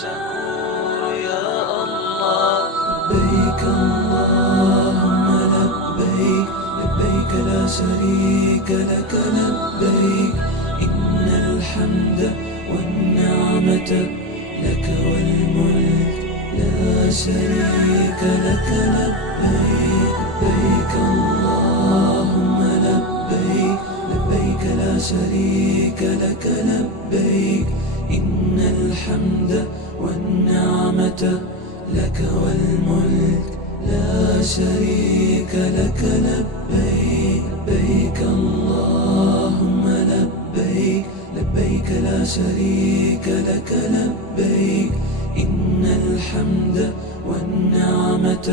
شكور يا الله. لبيك اللهم لبيك، لبيك لا شريك لك لبيك، إن الحمد والنعمة لك والملك لا شريك لك لبيك. لبيك اللهم لبيك، لبيك لا شريك لك لبيك، إن الحمد والنعمة لك والملك لا شريك لك لبيك. لبيك اللهم لبيك، لبيك لا شريك لك لبيك، إن الحمد والنعمة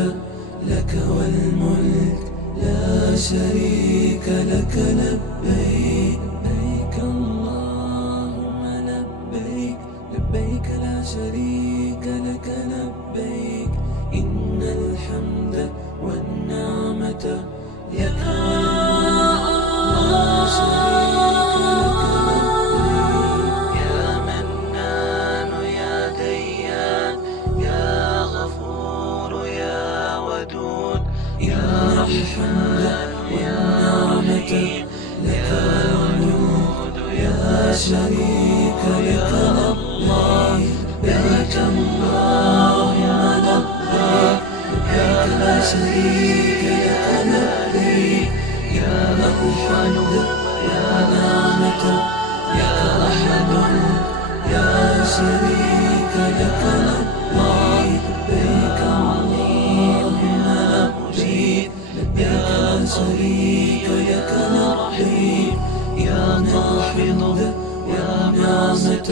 لك والملك لا شريك لك لبيك. لبيك اللهم لبيك، لبيك لا شريك لك لبيك، إن الحمد والنعمة لك والملك لا شريك لك لبيك. يا منان يا ديان يا غفور يا ودود يا رحمن والنعمة لك والملك لا شريك لك لبيك. لبيك اللهم لبيك، لبيك لا شريك لك لبيك، إن الحمد والنعمة لك والملك لا شريك لك لبيك. لبيك اللهم لبيك، لبيك لا شريك لك لبيك، يا قابض والنعمة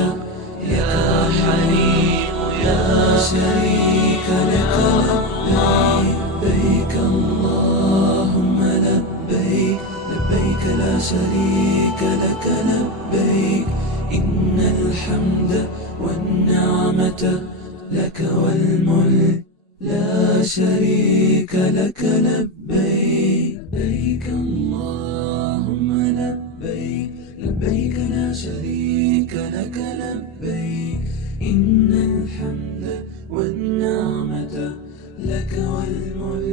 يا حليم يا شريك لك لبيك. لبيك اللهم لبيك، لبيك لا شريك لك لبيك، إن الحمد والنعمة لك والملك لا شريك لك لبيك. لبيك اللهم لبيك، لبيك لا شريك لك لبيك، إن الحمد والنعمة لك والملك